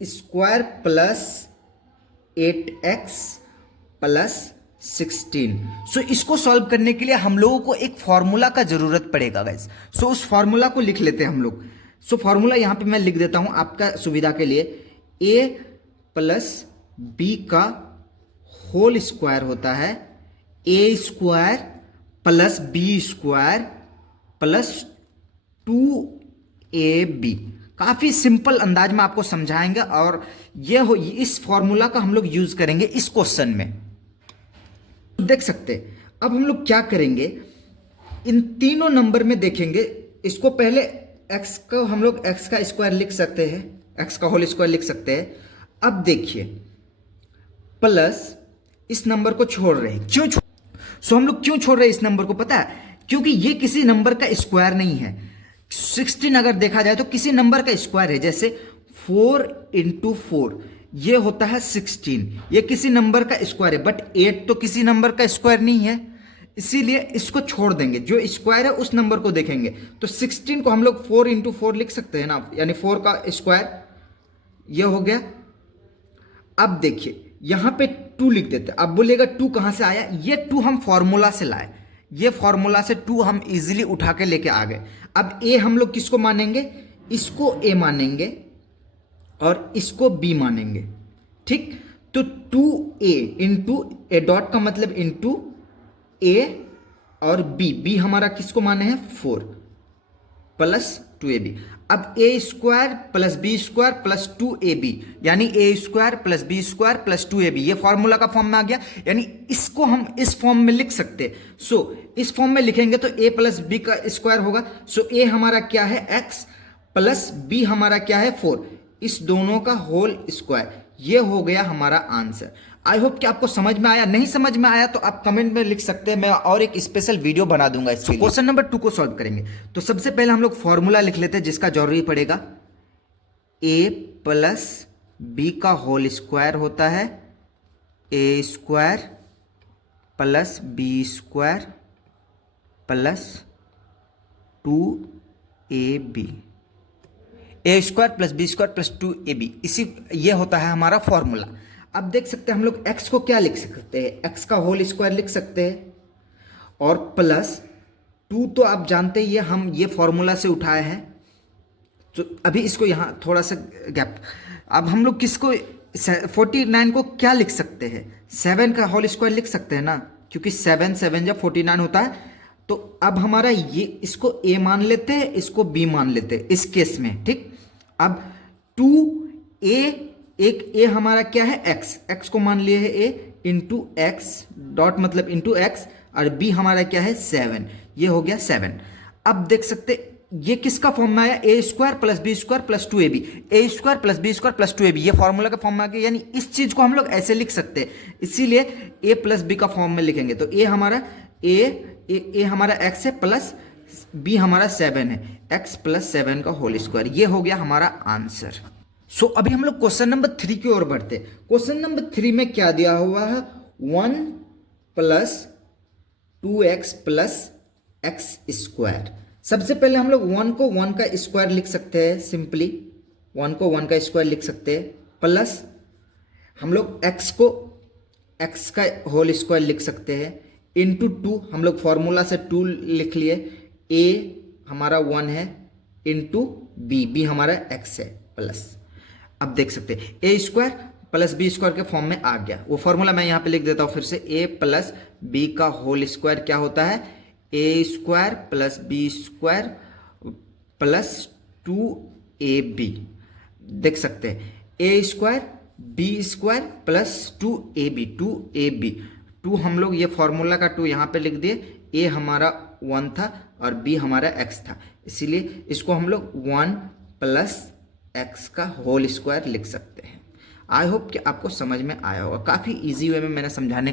Square plus 8x plus 16। सो इसको solve करने के लिए हम लोगों को एक फॉर्मूला का जरूरत पड़ेगा गाइस। सो उस फॉर्मूला को लिख लेते हैं हम लोग। सो फॉर्मूला यहां पे मैं लिख देता हूं आपका सुविधा के लिए। a प्लस बी का होल स्क्वायर होता है A square plus B square plus 2ab। काफी सिंपल अंदाज में आपको समझाएंगे और इस फॉर्मूला का हम लोग यूज करेंगे इस क्वेश्चन में। देख सकते हैं अब हम लोग क्या करेंगे, इन तीनों नंबर में देखेंगे। इसको पहले x को हम लोग x का स्क्वायर लिख सकते हैं, x का होल स्क्वायर लिख सकते हैं। अब देखिए प्लस इस नंबर को छोड़ रहे हैं, क्यों सो हम लोग क्यों छोड़ रहे हैं इस नंबर को पता है? क्योंकि ये किसी नंबर का स्क्वायर नहीं है। 16 अगर देखा जाए तो किसी नंबर का स्क्वायर है, जैसे 4 × 4 ये होता है 16, ये किसी नंबर का स्क्वायर है। बट 8 तो किसी नंबर का स्क्वायर नहीं है, इसीलिए इसको छोड़ देंगे। जो स्क्वायर है उस नंबर को देखेंगे। तो 16 को हम लोग 4 × 4 लिख सकते हैं ना, यानी 4 का स्क्वायर ये हो गया। अब देखिए यहां पे 2 लिख देते हैं। अब बोलेगा 2 कहां से आया? ये 2 हम फॉर्मूला से लाए, ये फॉर्मूला से 2 हम इजीली उठा के लेके आ गए। अब ए हम लोग किसको मानेंगे? इसको ए मानेंगे और इसको बी मानेंगे, ठीक। तो 2a इंटू ए डॉट का मतलब इंटू ए और बी हमारा किसको माने हैं? 4 प्लस 2ab। अब A square plus B square plus 2ab, यानी A square plus B square plus 2ab, ये फॉर्मूला का फॉर्म में आ गया। यानी इसको हम इस फॉर्म में लिख सकते हैं। सो इस फॉर्म में लिखेंगे तो a प्लस बी का स्क्वायर होगा। सो a हमारा क्या है? x प्लस बी हमारा क्या है? 4। इस दोनों का होल स्क्वायर, ये हो गया हमारा आंसर। आई होप कि आपको समझ में आया। नहीं समझ में आया तो आप कमेंट में लिख सकते हैं, मैं और एक स्पेशल वीडियो बना दूंगा इसके लिए। क्वेश्चन नंबर 2 को सॉल्व करेंगे। तो सबसे पहले हम लोग फॉर्मूला लिख लेते हैं जिसका जरूरी पड़ेगा। a प्लस बी का होल स्क्वायर होता है A square plus B square plus 2ab, A square plus B square plus 2ab, ये होता है हमारा फॉर्मूला। अब देख सकते हैं हम लोग x को क्या लिख सकते हैं? x का होल स्क्वायर लिख सकते हैं और प्लस 2 तो आप जानते ही हम ये फॉर्मूला से उठाए हैं। तो अभी इसको यहाँ थोड़ा सा गैप। अब हम लोग किसको 49 को क्या लिख सकते हैं? 7 का होल स्क्वायर लिख सकते हैं ना, क्योंकि 7 7 जब 49 होता है। तो अब हमारा ये इसको a मान लेते हैं, इसको b मान लेते हैं इस केस में, ठीक। अब 2a, एक a हमारा क्या है? x को मान लिए है a इंटू एक्स डॉट मतलब इंटू x, और b हमारा क्या है? 7, ये हो गया 7। अब देख सकते ये किसका फॉर्म में आया? A square plus B square plus 2ab, A square plus B square plus 2ab, ये फॉर्मूला का फॉर्म में आ गया। यानी इस चीज को हम लोग ऐसे लिख सकते हैं, इसीलिए a प्लस बी का फॉर्म में लिखेंगे। तो a हमारा ए हमारा x है प्लस b हमारा 7 है, x प्लस 7 का होल स्क्वायर, ये हो गया हमारा आंसर। सो अभी हम लोग क्वेश्चन नंबर 3 की ओर बढ़ते हैं। क्वेश्चन नंबर 3 में क्या दिया हुआ है? 1 plus 2x plus x square. सबसे पहले हम लोग 1 को 1 का स्क्वायर लिख सकते हैं, सिंपली 1 को 1 का स्क्वायर लिख सकते हैं, प्लस हम लोग x को x का होल स्क्वायर लिख सकते हैं, इंटू 2 हम लोग फॉर्मूला से 2 लिख लिए, a हमारा 1 है इंटू b हमारा x है प्लस। अब देख सकते हैं A square plus B square के फॉर्म में आ गया। वो फॉर्मूला मैं यहाँ पे लिख देता हूँ फिर से। ए प्लस बी का होल स्क्वायर क्या होता है? A square plus B square plus 2ab। देख सकते हैं A square B square plus 2ab। 2 हम लोग ये फॉर्मूला का 2 यहाँ पे लिख दिए। ए हमारा 1 था और बी हमारा x था, इसीलिए इसको हम लोग 1 प्लस x का होल स्क्वायर लिख सकते हैं। आई होप कि आपको समझ में आया होगा। काफ़ी इजी वे में मैंने समझाने